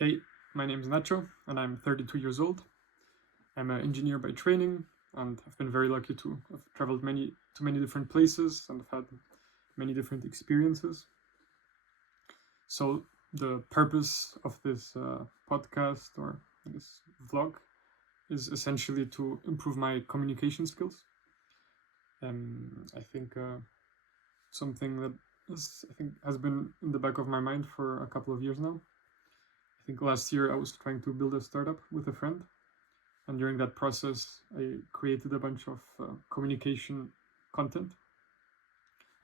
Hey, my name is Nacho, and I'm 32 years old. I'm an engineer by training, and I've been very lucky to have traveled many different places and have had many different experiences. So the purpose of this podcast or this vlog is essentially to improve my communication skills. I think something that I think has been in the back of my mind for a couple of years now. I think last year I was trying to build a startup with a friend. And during that process, I created a bunch of communication content.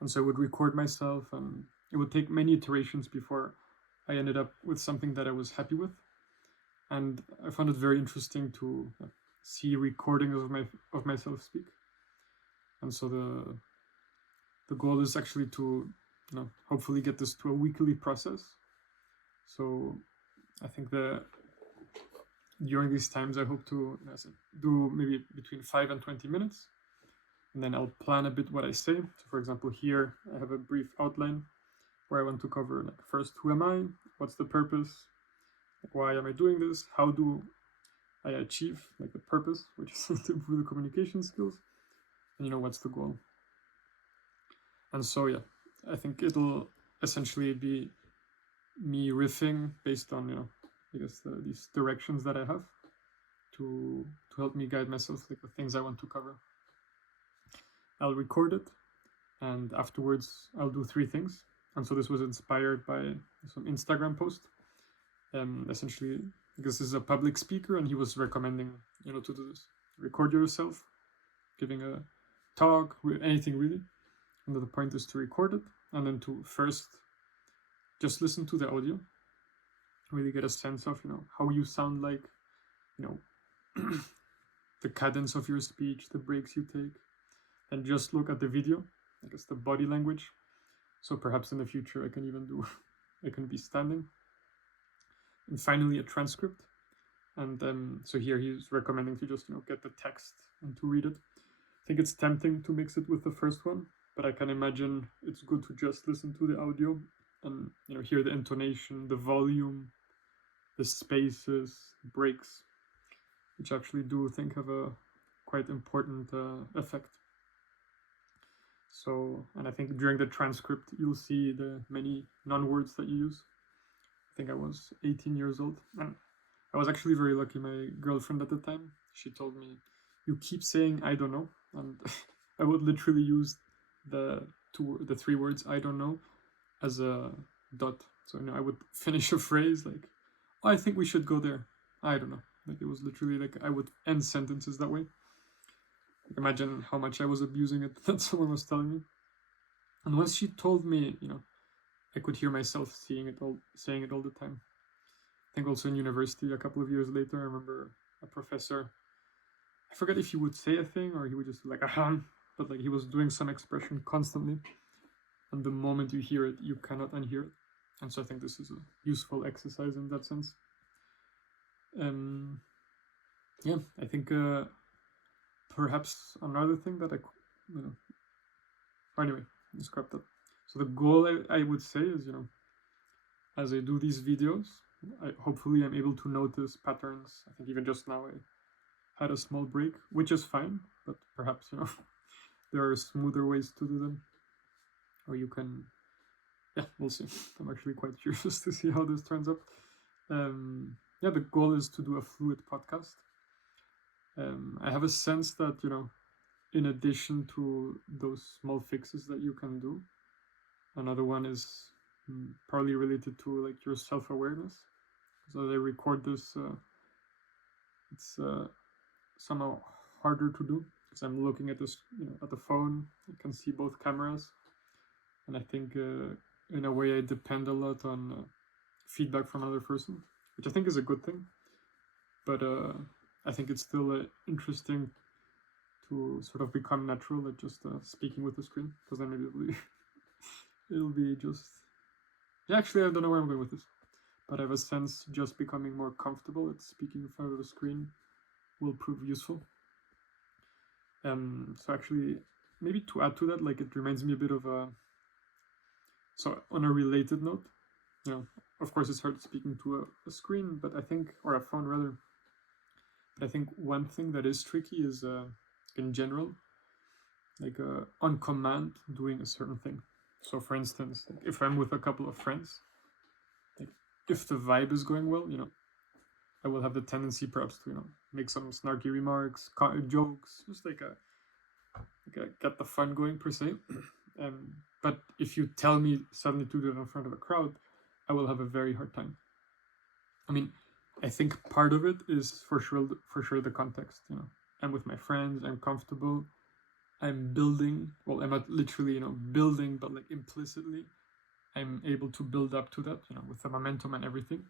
And so I would record myself, and it would take many iterations before I ended up with something that I was happy with. And I found it very interesting to see recordings of myself speak. And so the goal is actually to hopefully get this to a weekly process. So I think during these times, I hope to do maybe between 5 and 20 minutes. And then I'll plan a bit what I say. So for example, here I have a brief outline where I want to cover like first, who am I? What's the purpose? Like, why am I doing this? How do I achieve like the purpose, which is to improve the communication skills? And what's the goal? And so yeah, I think it'll essentially be me riffing based on I guess these directions that I have to help me guide myself, like the things I want to cover. I'll record it, and afterwards I'll do three things. And so this was inspired by some Instagram post. Essentially, this is a public speaker, and he was recommending to do this. Record yourself, giving a talk, anything really. And the point is to record it, and then to first just listen to the audio, really get a sense of how you sound like, the cadence of your speech, the breaks you take, and just look at the video, I guess the body language. So perhaps in the future I can be standing. And finally a transcript. And so here he's recommending to just get the text and to read it. I think it's tempting to mix it with the first one, but I can imagine it's good to just listen to the audio and hear the intonation, the volume, the spaces, breaks, which actually do think have a quite important effect. So, and I think during the transcript you'll see the many non-words that you use. I think I was 18 years old, and I was actually very lucky. My girlfriend at the time, she told me, "You keep saying I don't know," and I would literally use the three words "I don't know" as a dot. So I would finish a phrase like, "Oh, I think we should go there. I don't know." Like it was literally like I would end sentences that way. Like, imagine how much I was abusing it that someone was telling me. And once she told me, I could hear myself saying it all the time. I think also in university, a couple of years later, I remember a professor. I forget if he would say a thing or he would just be like ahem, but like he was doing some expression constantly, and the moment you hear it, you cannot unhear it. And so I think this is a useful exercise in that sense. Yeah, I think perhaps another thing that anyway, scrap that. So the goal I would say is, as I do these videos, hopefully I'm able to notice patterns. I think even just now I had a small break, which is fine, but perhaps, there are smoother ways to do them. Or you can, yeah, we'll see. I'm actually quite curious to see how this turns out. Yeah, the goal is to do a fluid podcast. I have a sense that, in addition to those small fixes that you can do, another one is probably related to like your self-awareness. So as I record this, it's somehow harder to do because I'm looking at this, at the phone. I can see both cameras, and I think in a way I depend a lot on feedback from another person, which I think is a good thing. But I think it's still interesting to sort of become natural at just speaking with the screen, because then it'll be just, yeah, actually I don't know where I'm going with this, but I have a sense just becoming more comfortable at speaking in front of the screen will prove useful. So actually, maybe to add to that, like it reminds me a bit of so on a related note, of course, it's hard speaking to a screen, but I think, or a phone rather. But I think one thing that is tricky is, in general, like on command doing a certain thing. So, for instance, like if I'm with a couple of friends, like if the vibe is going well, I will have the tendency perhaps to make some snarky remarks, jokes, just like a get the fun going per se. But if you tell me suddenly to do it in front of a crowd, I will have a very hard time. I mean, I think part of it is for sure the context. I'm with my friends, I'm comfortable, I'm building. Well, I'm not literally building, but like implicitly, I'm able to build up to that. With the momentum and everything.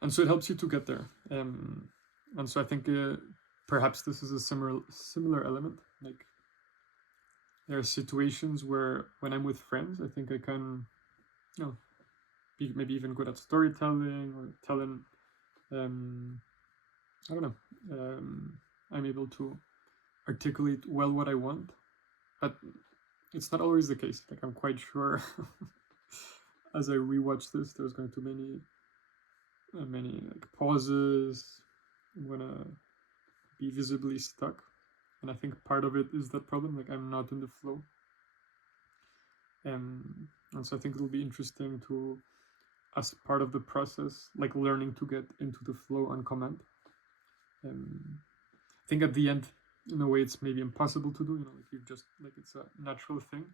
And so it helps you to get there. And so I think perhaps this is a similar element. Like there are situations where when I'm with friends, I think I can, be maybe even good at storytelling or telling. I don't know. I'm able to articulate well what I want, but it's not always the case. Like I'm quite sure, as I rewatch this, there's going to be many like pauses. I'm gonna be visibly stuck, and I think part of it is that problem. Like I'm not in the flow, and so I think it'll be interesting to, as part of the process, like learning to get into the flow on command. I think at the end, in a way, it's maybe impossible to do. Like you just like it's a natural thing,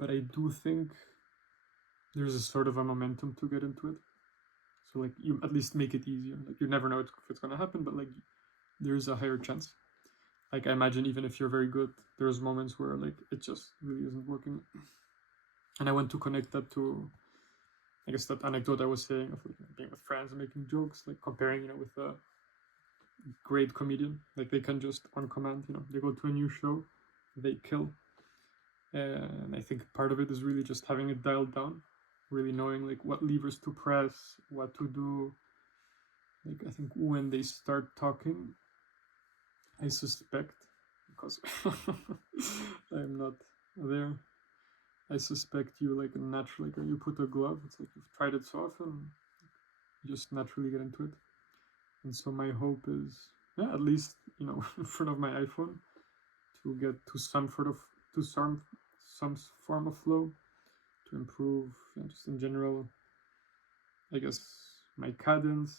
but I do think there's a sort of a momentum to get into it. So like you at least make it easier. Like you never know if it's gonna happen, but like there's a higher chance. Like I imagine even if you're very good, there's moments where like it just really isn't working. And I want to connect that to, I guess, that anecdote I was saying of like being with friends and making jokes, like comparing, with a great comedian. Like they can just on command, they go to a new show, they kill. And I think part of it is really just having it dialed down, really knowing like what levers to press, what to do. Like I think when they start talking, I suspect, because I'm not there, I suspect you like naturally, like when you put a glove, it's like you've tried it so often, you just naturally get into it. And so my hope is, at least, in front of my iPhone, to get to some form of flow, to improve, just in general, I guess, my cadence,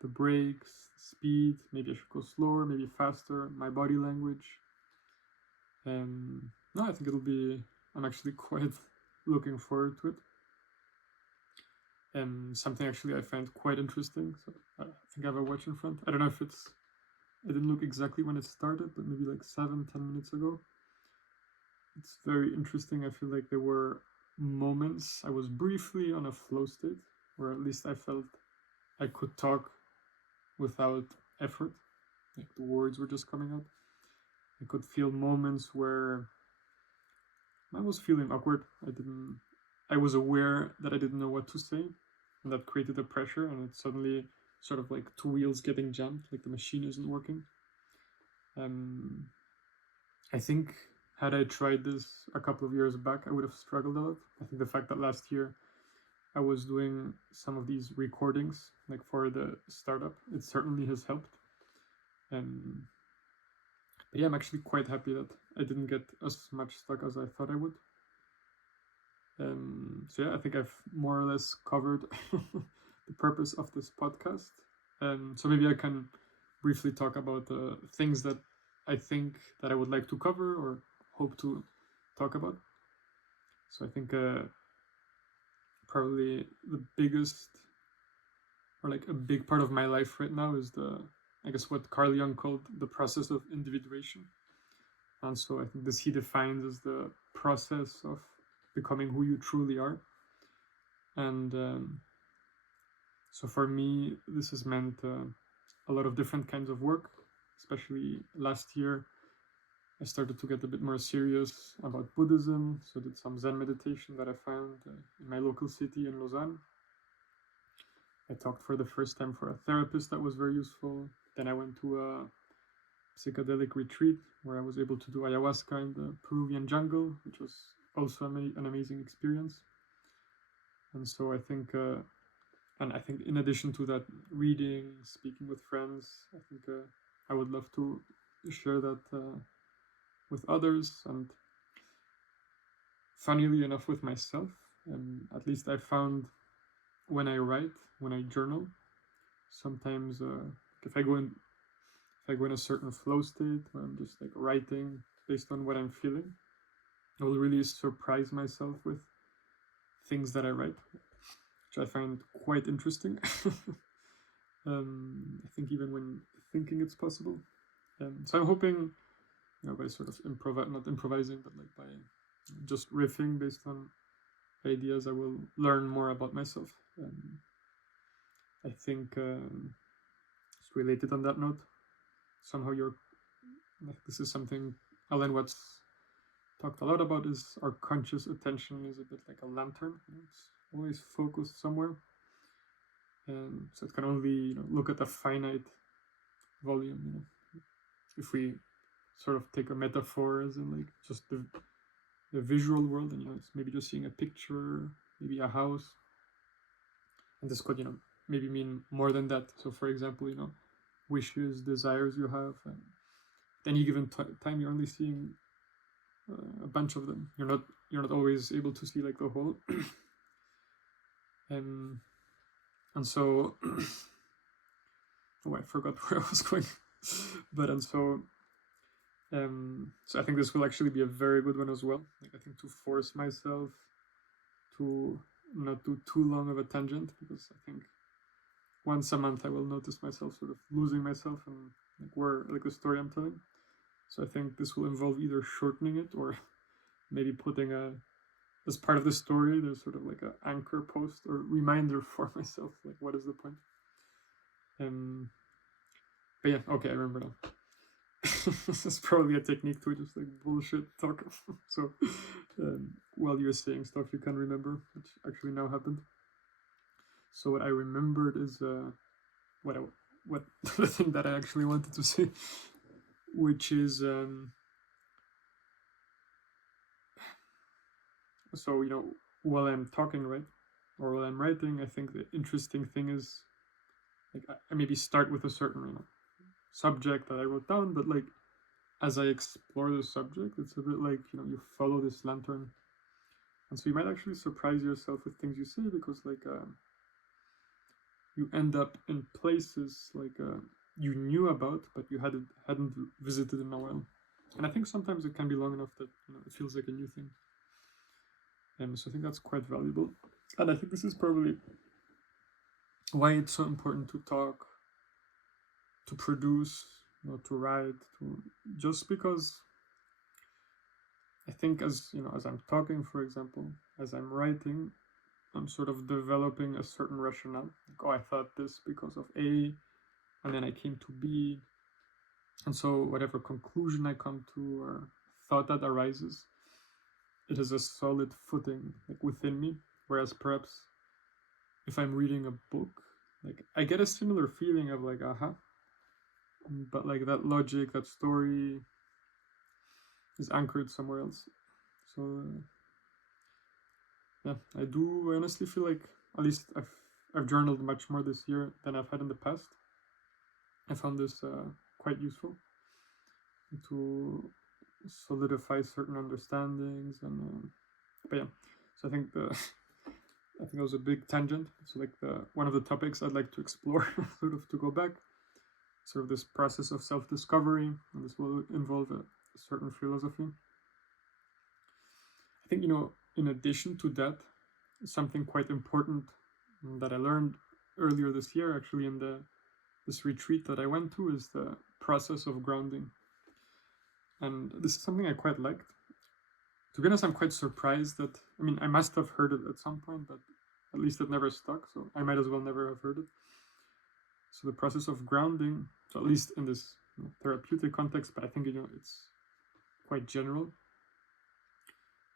the breaks, speed. Maybe I should go slower, maybe faster, my body language. No, I think I'm actually quite looking forward to it. And something actually I find quite interesting. So I think I have a watch in front. I don't know if I didn't look exactly when it started, but maybe like 7-10 minutes ago. It's very interesting. I feel like there were moments I was briefly on a flow state, where at least I felt I could talk without effort. Like the words were just coming out. I could feel moments where I was feeling awkward. I was aware that I didn't know what to say, and that created a pressure, and it's suddenly sort of like two wheels getting jammed, like the machine isn't working. I think had I tried this a couple of years back, I would have struggled a lot. I think the fact that last year I was doing some of these recordings, like for the startup, it certainly has helped. But yeah, I'm actually quite happy that I didn't get as much stuck as I thought I would. So yeah, I think I've more or less covered the purpose of this podcast. So maybe I can briefly talk about the things that I think that I would like to cover or hope to talk about. So I think probably the biggest, or like a big part of my life right now is I guess what Carl Jung called the process of individuation. And so I think this he defines as the process of becoming who you truly are. And so for me, this has meant a lot of different kinds of work, especially last year. I started to get a bit more serious about Buddhism, so I did some Zen meditation that I found in my local city in Lausanne. I talked for the first time for a therapist that was very useful. Then I went to a psychedelic retreat where I was able to do ayahuasca in the Peruvian jungle, which was also an amazing experience. And so I think and I think in addition to that, reading, speaking with friends, I think I would love to share that with others, and funnily enough with myself. And at least I found when I write, when I journal, sometimes if I go in if I go in a certain flow state where I'm just like writing based on what I'm feeling, I will really surprise myself with things that I write, which I find quite interesting. I think even when thinking it's possible. So I'm hoping, by sort of not improvising, but like by just riffing based on ideas, I will learn more about myself. I think it's related on that note. Somehow this is something Alan Watts talked a lot about, is our conscious attention is a bit like a lantern. It's always focused somewhere. And so it can only look at a finite volume. If we sort of take a metaphor as in like just the visual world, and it's maybe just seeing a picture, maybe a house, and this could maybe mean more than that. So for example, wishes, desires you have, and at any given time you're only seeing a bunch of them. You're not always able to see like the whole. And so I forgot where I was going. But so I think this will actually be a very good one as well. Like I think to force myself to not do too long of a tangent, because I think once a month I will notice myself sort of losing myself and like the story I'm telling. So I think this will involve either shortening it or maybe putting as part of the story, there's sort of like an anchor post or reminder for myself, like what is the point? But yeah, okay, I remember now. This is probably a technique to just like bullshit talk. So while you're saying stuff you can remember, which actually now happened. So what I remembered is what the thing that I actually wanted to say, which is so while I'm talking, right, or while I'm writing, I think the interesting thing is like I maybe start with a certain subject that I wrote down, but like as I explore the subject, it's a bit like you follow this lantern, and so you might actually surprise yourself with things you say, because like you end up in places like you knew about but you hadn't visited in a while. And I think sometimes it can be long enough that it feels like a new thing. And so I think that's quite valuable. And I think this is probably why it's so important to talk, to produce, to write, just because I think as I'm talking, for example, as I'm writing, I'm sort of developing a certain rationale. Like, oh, I thought this because of A, and then I came to B. And so whatever conclusion I come to or thought that arises, it has a solid footing like within me. Whereas perhaps if I'm reading a book, like I get a similar feeling of like, aha, but like that logic, that story is anchored somewhere else. So yeah, I honestly feel like, at least I've journaled much more this year than I've had in the past. I found this quite useful to solidify certain understandings, and but yeah, so I think that was a big tangent. So like one of the topics I'd like to explore, sort of to go back, sort of this process of self-discovery, and this will involve a certain philosophy. I think in addition to that, something quite important that I learned earlier this year, actually in this retreat that I went to, is the process of grounding. And this is something I quite liked. To be honest, I'm quite surprised that, I must have heard it at some point, but at least it never stuck, so I might as well never have heard it. So the process of grounding, so at least in this therapeutic context, but I think it's quite general,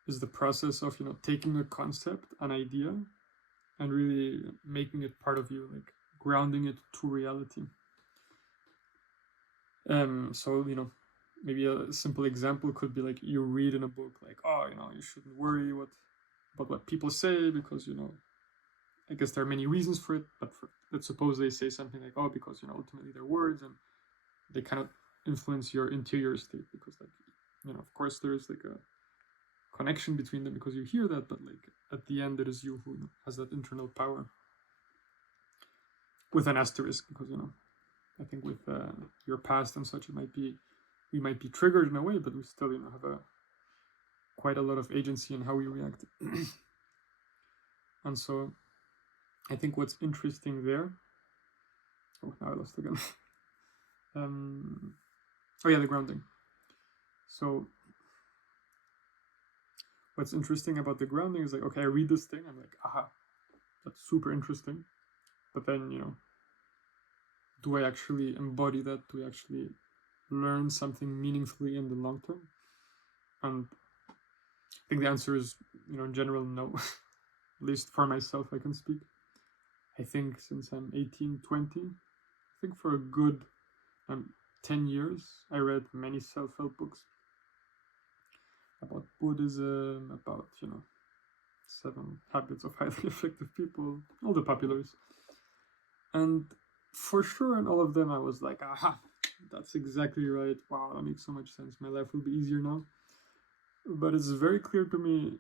is the process of taking a concept, an idea, and really making it part of you, like grounding it to reality. So maybe a simple example could be like you read in a book like, oh, you shouldn't worry about what people say, because I guess there are many reasons for it, but let's suppose they say something like, oh, because ultimately they're words and they kind of influence your interior state, because of course there's like a connection between them because you hear that, but like at the end it is you who has that internal power, with an asterisk, because I think with your past and such, we might be triggered in a way, but we still have quite a lot of agency in how we react. And so I think what's interesting there, oh, now I lost again. Oh yeah, the grounding. So what's interesting about the grounding is like, okay, I read this thing, I'm like, aha, that's super interesting. But then, do I actually embody that? Do I actually learn something meaningfully in the long term? And I think the answer is, in general, no. At least for myself, I can speak. I think since I'm 18, 20, I think for a good 10 years, I read many self-help books about Buddhism, about, 7 Habits of Highly Effective People, all the populars. And for sure, in all of them, I was like, aha, that's exactly right. Wow, that makes so much sense. My life will be easier now. But it's very clear to me,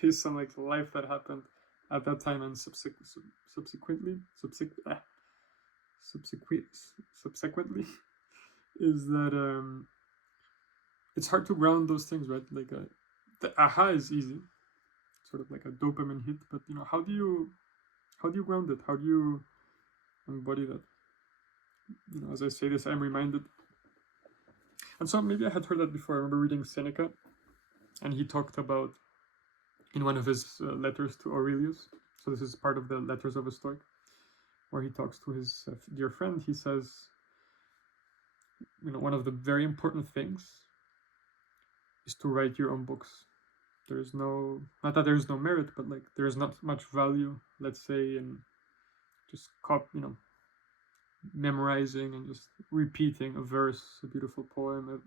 based on like the life that happened at that time and subsequently, is that it's hard to ground those things, right? Like the aha is easy, sort of like a dopamine hit, but how do you ground it? How do you embody that? As I say this, I'm reminded. And so maybe I had heard that before. I remember reading Seneca, and he talked about, in one of his letters to Aurelius, so this is part of the Letters of a Stoic, where he talks to his dear friend. He says, one of the very important things is to write your own books. There's not that there's no merit, but like there's not much value, let's say, in just memorizing and just repeating a verse, a beautiful poem,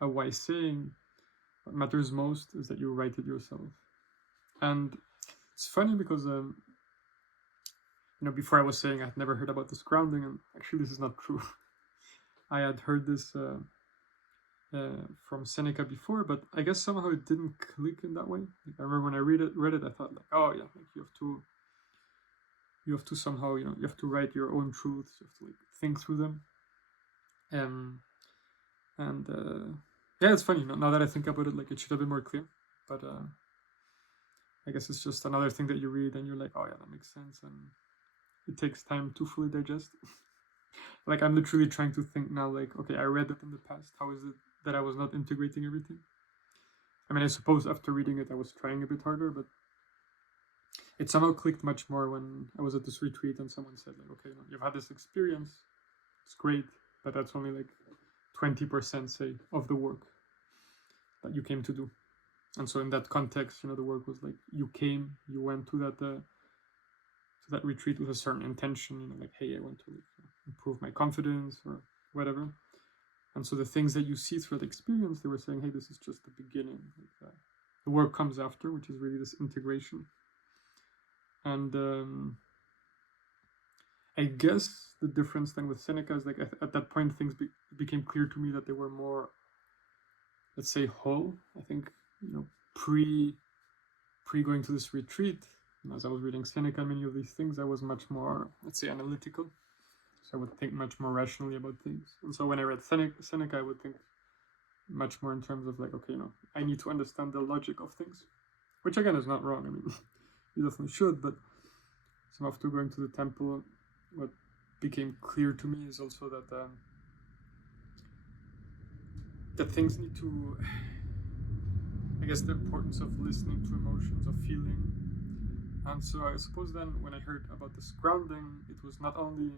a wise saying. What matters most is that you write it yourself. And it's funny because before I was saying I had never heard about this grounding, and actually this is not true. I had heard this from Seneca before, but I guess somehow it didn't click in that way. Like, I remember when I read it, I thought like, oh yeah, like you have to somehow, you have to write your own truths. You have to like think through them. Yeah, it's funny. Now that I think about it, like it should have been more clear. But I guess it's just another thing that you read and you're like, oh yeah, that makes sense, and it takes time to fully digest. Like I'm literally trying to think now, like, okay, I read it in the past. How is it that I was not integrating everything? I mean, I suppose after reading it, I was trying a bit harder, but it somehow clicked much more when I was at this retreat and someone said, like, okay, you've had this experience. It's great, but that's only like 20%, say, of the work that you came to do. And so in that context, the work was like you went to that retreat with a certain intention, like, hey, I want to improve my confidence or whatever. And so the things that you see through that experience, they were saying, hey, this is just the beginning. Like, the work comes after, which is really this integration. And I guess the difference then with Seneca is like at that point things became clear to me that they were more, let's say, whole. I think pre going to this retreat, as I was reading Seneca, many of these things, I was much more, let's say, analytical. So I would think much more rationally about things. And so when I read Seneca, I would think much more in terms of like, okay, I need to understand the logic of things, which again is not wrong. I mean, you definitely should, but so after going to the temple, what became clear to me is also that things need to, I guess, the importance of listening to emotions, of feeling. And so I suppose then when I heard about this grounding, it was not only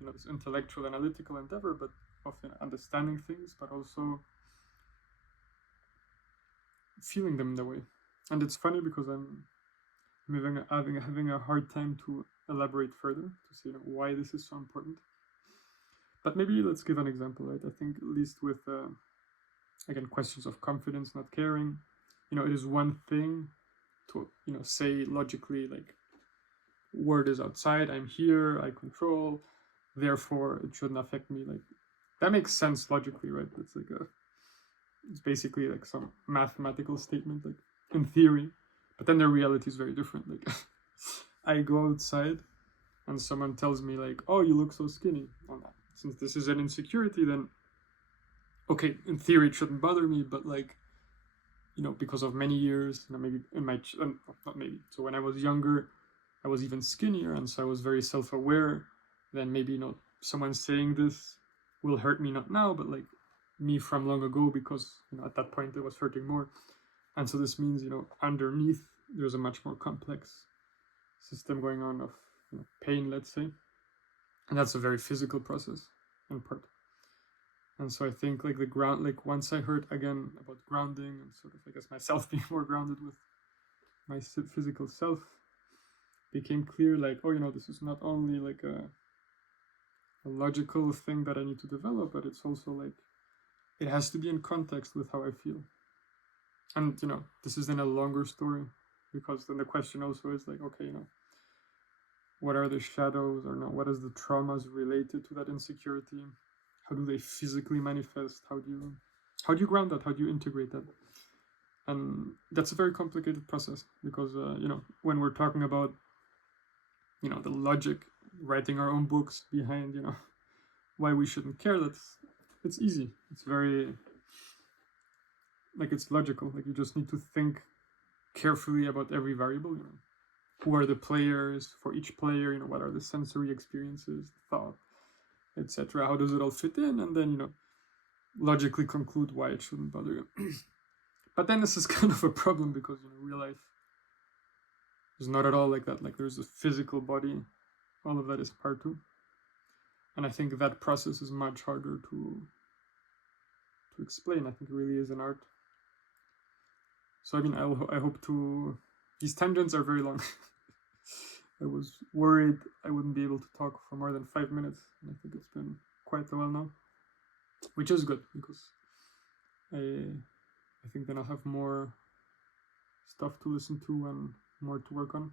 this intellectual analytical endeavor, but of understanding things, but also feeling them in the way. And it's funny because I'm having a hard time to elaborate further to say why this is so important. But maybe let's give an example, right? I think at least with again, questions of confidence, not caring, it is one thing to say logically, like, world is outside, I'm here, I control, therefore it shouldn't affect me. Like, that makes sense logically, right? It's basically like some mathematical statement, like in theory, but then the reality is very different. Like, I go outside and someone tells me like, "Oh, you look so skinny." Well, since this is an insecurity, then okay, in theory it shouldn't bother me, but like, because of many years, maybe in my not maybe. So when I was younger, I was even skinnier, and so I was very self-aware. Then maybe someone saying this will hurt me, not now, but like me from long ago, because at that point it was hurting more. And so this means underneath there's a much more complex system going on of pain, let's say, and that's a very physical process in part. And so I think like the ground, like once I heard again about grounding and sort of, I guess, myself being more grounded with my physical self, became clear like, oh, this is not only like a logical thing that I need to develop, but it's also like it has to be in context with how I feel. And this is then a longer story, because then the question also is like, okay, what are the shadows, or what is the traumas related to that insecurity? How do they physically manifest? How do you ground that? How do you integrate that? And that's a very complicated process, because when we're talking about the logic, writing our own books behind why we shouldn't care, it's easy. It's very like, it's logical. Like, you just need to think carefully about every variable. Who are the players for each player? What are the sensory experiences, thought, etc. How does it all fit in? And then logically conclude why it shouldn't bother you. But then this is kind of a problem, because real life is not at all like that. Like, there's a physical body. All of that is part too. And I think that process is much harder to explain. I think it really is an art. So I mean, I hope to. These tangents are very long. I was worried I wouldn't be able to talk for more than 5 minutes, and I think it's been quite a while now, which is good, because I think then I'll have more stuff to listen to and more to work on.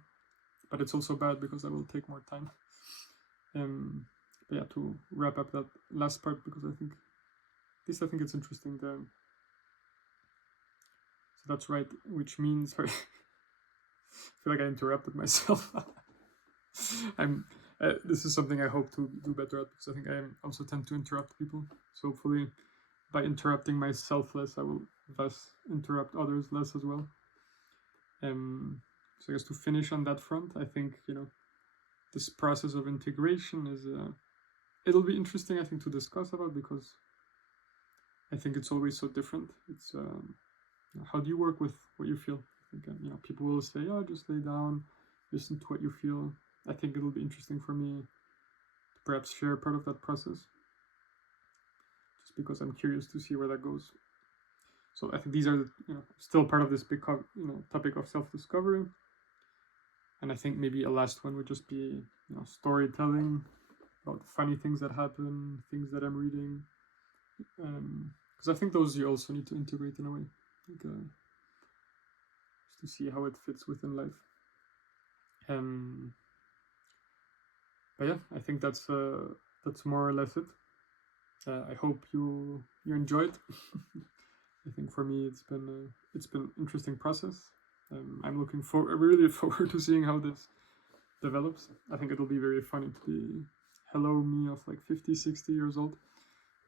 But it's also bad because I will take more time. But yeah, to wrap up that last part, because I think it's interesting. So that's right, which means, sorry, I feel like I interrupted myself. This is something I hope to do better at, because I think I also tend to interrupt people. So hopefully, by interrupting myself less, I will thus interrupt others less as well. So I guess to finish on that front, I think this process of integration is it'll be interesting, I think, to discuss about, because I think it's always so different. It's how do you work with what you feel? I think people will say, "Oh, just lay down, listen to what you feel." I think it'll be interesting for me to perhaps share part of that process, just because I'm curious to see where that goes. So I think these are still part of this big topic of self-discovery. And I think maybe a last one would just be storytelling about funny things that happen, things that I'm reading, because I think those you also need to integrate in a way, like just to see how it fits within life. But yeah, I think that's more or less it. I hope you enjoyed. I think for me it's been interesting process. I'm really forward to seeing how this develops. I think it'll be very funny to be hello me of like 50, 60 years old.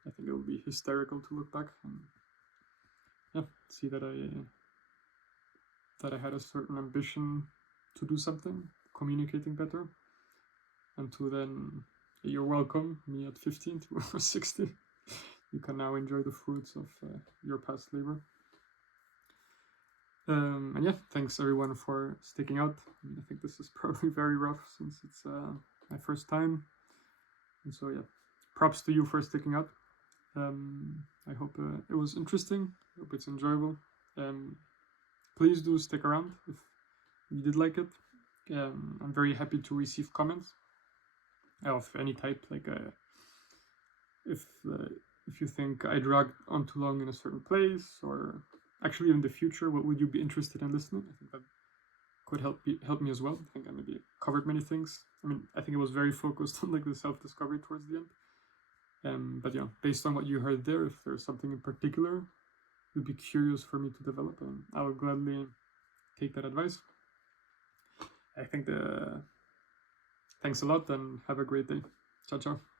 I think it'll be hysterical to look back and see that I had a certain ambition to do something, communicating better, and to then, you're welcome, me at 15 or 60. You can now enjoy the fruits of your past labor. And yeah, thanks everyone for sticking out. I think this is probably very rough, since it's my first time. And so yeah, props to you for sticking out. I hope it was interesting. I hope it's enjoyable. Please do stick around if you did like it. I'm very happy to receive comments of any type. Like if you think I dragged on too long in a certain place, or actually in the future, what would you be interested in listening? I think that could help me as well. I think I maybe covered many things. I mean, I think it was very focused on like the self-discovery towards the end. But yeah, based on what you heard there, if there's something in particular you'd be curious for me to develop, and I will gladly take that advice. I think thanks a lot and have a great day. Ciao, ciao.